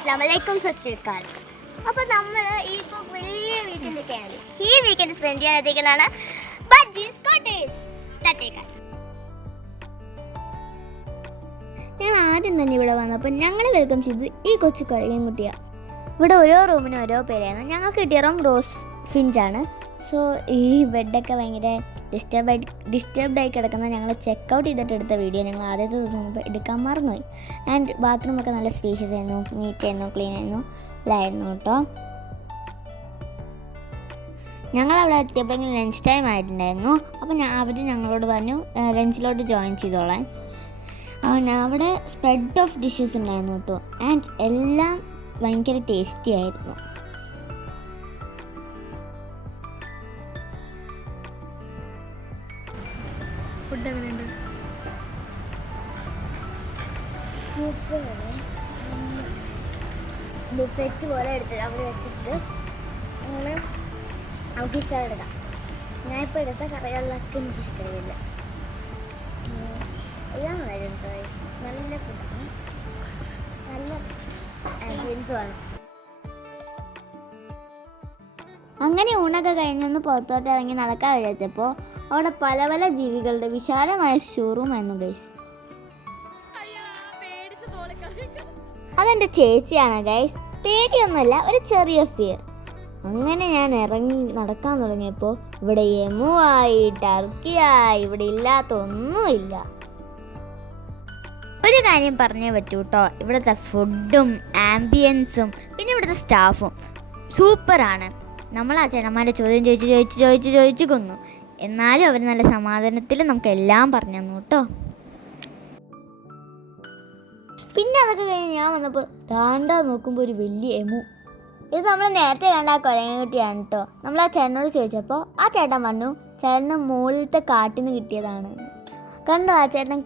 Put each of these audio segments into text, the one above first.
अस्सलाम वालेकुम सत श्री अकाल. അപ്പോൾ നമ്മൾ ഇപ്പോൾ വലിയ വീക്കെൻഡൊക്കെയാണ്. ഈ വീക്കെൻഡ് സ്പെൻഡ് ചെയ്യാൻ എത്തിക്കലാണ് ബഡ്ജീസ് കോട്ടേജ് തട്ടേക്കാൽ. ഞങ്ങൾ ആദ്യം തന്നെ ഇവിടെ വന്നപ്പോൾ ഞങ്ങൾ വെൽക്കം ചെയ്ത് ഈ കൊച്ചു കഴിയും കുട്ടിയാണ്. ഇവിടെ ഓരോ റൂമിനും ഓരോ പേരായിരുന്നു. ഞങ്ങൾക്ക് കിട്ടിയ റൂം റോസ് ഫിഞ്ചാണ്. സോ ഈ ബെഡൊക്കെ ഭയങ്കര ഡിസ്റ്റർബ്ഡായി കിടക്കുന്ന ഞങ്ങൾ ചെക്കൗട്ട് ചെയ്തിട്ട് എടുത്ത വീഡിയോ ഞങ്ങൾ ആദ്യത്തെ ദിവസം എടുക്കാൻ മറന്നുപോയി. ആൻഡ് ബാത്റൂമൊക്കെ നല്ല സ്പേഷ്യസ് ആയിരുന്നു, നീറ്റ് ആയിരുന്നു, ക്ലീൻ ആയിരുന്നു, ഇല്ലായിരുന്നു കേട്ടോ. ഞങ്ങളവിടെ എത്തിയപ്പോഴെങ്കിലും ലഞ്ച് ടൈം ആയിട്ടുണ്ടായിരുന്നു. അപ്പോൾ അവർ ഞങ്ങളോട് പറഞ്ഞു ലഞ്ചിലോട്ട് ജോയിൻ ചെയ്തോളാൻ. അവിടെ സ്പ്രെഡ് ഓഫ് ഡിഷസ് ഉണ്ടായിരുന്നു കേട്ടോ. ആൻഡ് എല്ലാം ഭയങ്കര ടേസ്റ്റി ആയിരുന്നു. ഫുഡ് എങ്ങനെയുണ്ട്? ബുഫറ്റ് പോലെ എടുത്തിട്ട് അവിടെ വെച്ചിട്ട് അങ്ങനെ നമുക്ക് ഇഷ്ടം എടുക്കാം. ഞാനിപ്പോൾ എടുത്ത കറികളിലൊക്കെ എനിക്ക് ഇഷ്ടമില്ല. എല്ലാം നന്നായിരുന്നു. നല്ല ഫുഡാണ്, നല്ല ആംബിയൻസുമാണ്. അങ്ങനെ ഊണൊക്കെ കഴിഞ്ഞൊന്ന് പുറത്തോട്ട് ഇറങ്ങി നടക്കാൻ വിചാരിച്ചപ്പോൾ അവിടെ പല പല ജീവികളുടെ വിശാലമായ ഷോറൂമായിരുന്നു ഗൈസ്. അതെൻ്റെ ചേച്ചിയാണ് ഗൈസ്. പേടിയൊന്നുമല്ല, ഒരു ചെറിയ ഫിയർ. അങ്ങനെ ഞാൻ ഇറങ്ങി നടക്കാൻ തുടങ്ങിയപ്പോൾ ഇവിടെ എമുവായി, ടർക്കിയായി, ഇവിടെ ഇല്ലാത്ത ഒന്നുമില്ല. ഒരു കാര്യം പറഞ്ഞേ പറ്റൂ കേട്ടോ, ഇവിടുത്തെ ഫുഡും ആംബിയൻസും പിന്നെ ഇവിടുത്തെ സ്റ്റാഫും സൂപ്പറാണ്. നമ്മൾ ആ ചേട്ടന്മാരെ ചോദ്യം ചോദിച്ച് കൊന്നു. എന്നാലും അവർ നല്ല സമാധാനത്തിൽ നമുക്കെല്ലാം പറഞ്ഞു തന്നു കേട്ടോ. പിന്നെ അതൊക്കെ കഴിഞ്ഞ് ഞാൻ വന്നപ്പോൾ താണ്ടാ നോക്കുമ്പോൾ ഒരു വലിയ എമു. ഇത് നമ്മൾ നേരത്തെ കണ്ട ആ കുരങ്ങൻകുട്ടിയാണ് കേട്ടോ. നമ്മൾ ആ ചേട്ടനോട് ചോദിച്ചപ്പോൾ ആ ചേട്ടൻ പറഞ്ഞു ചേട്ടന് മുകളിലത്തെ കാട്ടിൽ നിന്ന് കിട്ടിയതാണ്. കണ്ടോ ആ ചേട്ടൻ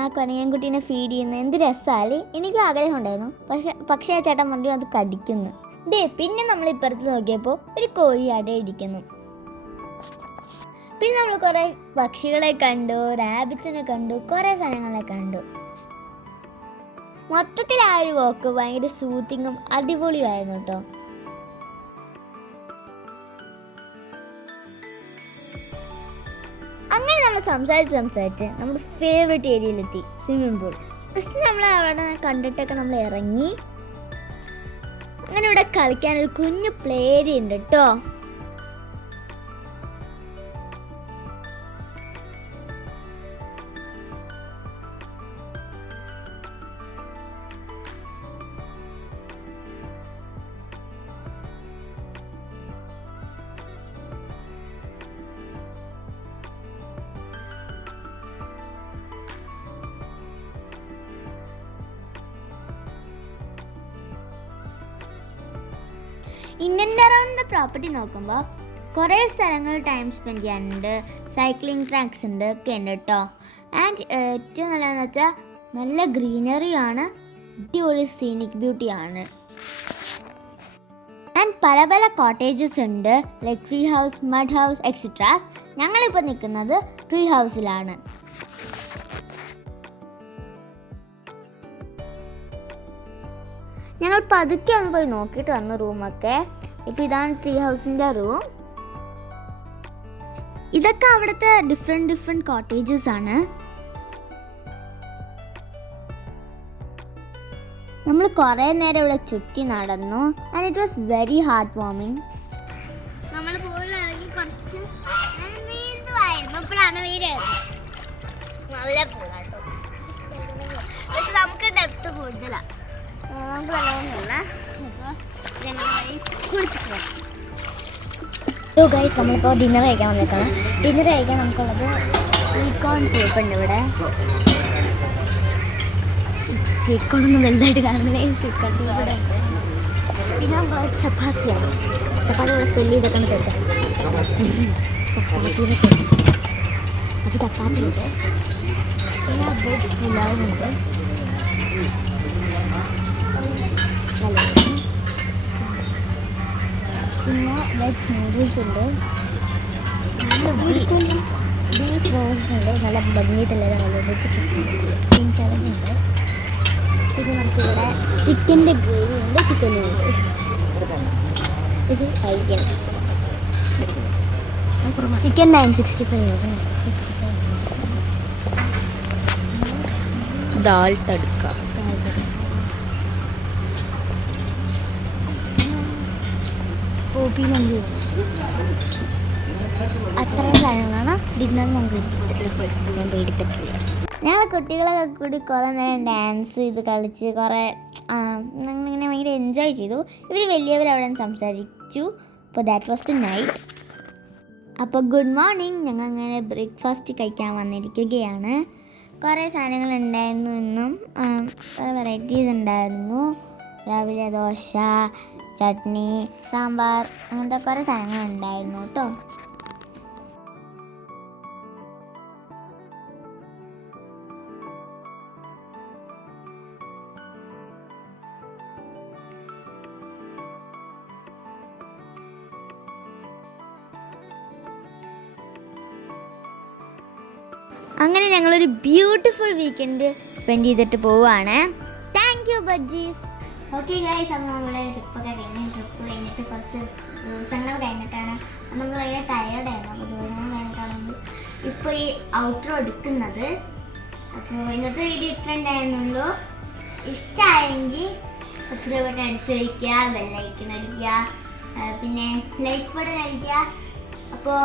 ആ കുരങ്ങൻകുട്ടീനെ ഫീഡ് ചെയ്യുന്നത്? എന്ത് രസമല്ലേ. എനിക്ക് ആഗ്രഹം ഉണ്ടായിരുന്നു, പക്ഷേ ആ ചേട്ടൻ പറഞ്ഞു അത് കടിക്കുന്നു. പിന്നെ നമ്മൾ ഇപ്പുറത്ത് നോക്കിയപ്പോൾ ഒരു കോഴി അടയിരിക്കുന്നു. പിന്നെ നമ്മൾ കുറേ പക്ഷികളെ കണ്ടു, റാബിറ്റ്സിനെ കണ്ടു, കുറേ സാധനങ്ങളെ കണ്ടു. മൊത്തത്തിൽ ആ ഒരു വാക്ക് ഭയങ്കര സൂത്തിങ്ങും അടിപൊളിയായിരുന്നു കേട്ടോ. അങ്ങനെ നമ്മൾ സംസാരിച്ച് നമ്മുടെ ഫേവറേറ്റ് ഏരിയയിലെത്തി, സ്വിമ്മിംഗ് പൂൾ. ഫസ്റ്റ് നമ്മൾ അവിടെ കണ്ടിട്ടൊക്കെ നമ്മൾ ഇറങ്ങി. അങ്ങനെ ഇവിടെ കളിക്കാനൊരു കുഞ്ഞു പ്ലേ ഏരിയ ഉണ്ട് കേട്ടോ. In and around the property നോക്കുമ്പോൾ കുറേ സ്ഥലങ്ങൾ ടൈം സ്പെൻഡ് ചെയ്യാനുണ്ട്. സൈക്ലിംഗ് ട്രാക്സ് ഉണ്ട്, ഒക്കെ ഉണ്ട് കേട്ടോ. ആൻഡ് ഏറ്റവും നല്ലതെന്ന് വെച്ചാൽ നല്ല ഗ്രീനറിയാണ്, അടിപൊളി സീനിക് ബ്യൂട്ടിയാണ്. ആൻഡ് പല പല കോട്ടേജസ് ഉണ്ട്, like tree house, mud house, etcetera. ഞങ്ങളിപ്പോൾ നിൽക്കുന്നത് ട്രീ ഹൗസിലാണ്. ഞങ്ങൾ പതുക്കെ ഒന്ന് പോയി നോക്കിയിട്ട് വന്നു റൂമൊക്കെ. ഇപ്പം ഇതാണ് ട്രീ ഹൗസിൻ്റെ റൂം. ഇതൊക്കെ അവിടുത്തെ ഡിഫറെൻറ്റ് കോട്ടേജസ് ആണ്. നമ്മൾ കുറേ നേരം ഇവിടെ ചുറ്റി നടന്നു. And it was very heart വാമിങ്. നമ്മൾ പൂളിൽ ഇറങ്ങി കുറച്ച് നീന്തുമായിരുന്നു. ഇപ്പോഴാണ് വീഴുന്നത്. നല്ല പൂളാട്ടോ, പക്ഷെ നമുക്ക് ഡെപ്ത് കൂടുതലാണ്. നമുക്ക് വെള്ളമൊന്നുമില്ല. ഹലോ ഗൈസ്, നമ്മളിപ്പോൾ ഡിന്നർ കഴിക്കാൻ വന്നേക്കാണ്. ഡിന്നർ കഴിക്കാൻ നമുക്കുള്ളത് സ്വീറ്റ് കോൺ സൂപ്പ് ഉണ്ട് ഇവിടെ. സ്വീറ്റ് കോൺ ഒന്നും വലുതായിട്ട് കാണുന്നില്ല. സ്വീറ്റ് കോൺ സൂപ്പ് ഇവിടെ ഉണ്ട്. പിന്നെ നമുക്ക് ചപ്പാത്തിയാണ്. ചപ്പാത്തി സ്പെല്ല് ചെയ്തൊക്കെ തെറ്റാം. ചപ്പാത്തിനെ അത് ചപ്പാത്തി ഉണ്ട്. പിന്നെ വെജ് പുലാവുണ്ട്. പിന്നെ വെജ് നൂഡിൽസ് ഉണ്ട്. ബീഫ് റോസ്റ്റ് ഉണ്ട്, നല്ല ഭംഗിയിട്ടെല്ലാവരും നല്ല വെച്ച് കിട്ടും. പിന്നെ നമുക്കിവിടെ ചിക്കൻ്റെ ഗ്രേവി ഉണ്ട്, ചിക്കനും ഉണ്ട്. ഇത് കഴിക്കണം. ചിക്കൻ 965 ദാൽ തടുക്ക. ഗോപി മന്തി. അത്രയും സാധനങ്ങളാണ് ഡിന്നർ നമുക്ക് ഞാൻ പേടിപ്പെട്ടില്ല. ഞങ്ങൾ കുട്ടികളൊക്കെ കൂടി കുറേ നേരം ഡാൻസ് ചെയ്ത് കളിച്ച് കുറേ ഞങ്ങളിങ്ങനെ ഭയങ്കര എൻജോയ് ചെയ്തു. ഇവർ വലിയവർ അവിടെ സംസാരിച്ചു. അപ്പോൾ ദാറ്റ് വാസ് ദി നൈറ്റ്. അപ്പോൾ ഗുഡ് മോർണിംഗ്. ഞങ്ങളങ്ങനെ ബ്രേക്ക്ഫാസ്റ്റ് കഴിക്കാൻ വന്നിരിക്കുകയാണ്. കുറേ സാധനങ്ങൾ ഉണ്ടായിരുന്നു. ഇന്നും കുറേ വെറൈറ്റീസ് ഉണ്ടായിരുന്നു. രാവിലെ ദോശ, ചട്നി, സാമ്പാർ, അങ്ങനത്തെ കുറേ സാധനങ്ങൾ ഉണ്ടായിരുന്നു കേട്ടോ. അങ്ങനെ ഞങ്ങളൊരു ബ്യൂട്ടിഫുൾ വീക്കെൻഡ് സ്പെൻഡ് ചെയ്തിട്ട് പോവുകയാണ്. താങ്ക് യു ബജ്ജീസ്. ഓക്കെ ഗൈസ്, അപ്പോൾ നമ്മുടെ ട്രിപ്പൊക്കെ കഴിഞ്ഞിട്ട് കുറച്ച് ദിവസങ്ങൾ കഴിഞ്ഞിട്ടാണ് നമ്മൾ ഭയങ്കര ടയേർഡായിരുന്നു. അപ്പോൾ ദിവസങ്ങൾ കഴിഞ്ഞിട്ടാണെങ്കിൽ ഇപ്പോൾ ഈ ഔട്ട്രോ എടുക്കുന്നത്. അപ്പോൾ ഇന്നത്തെ വീഡിയോ ഇത്ര ഉണ്ടായിരുന്നുള്ളൂ. ഇഷ്ടമായെങ്കിൽ സബ്സ്ക്രൈബ് ബട്ടൺ അടിച്ച് വയ്ക്കുക, ബെല്ലൈക്കൺ അടിക്കുക, പിന്നെ ലൈക്ക് ബട്ടൺ അടിക്കുക. അപ്പോൾ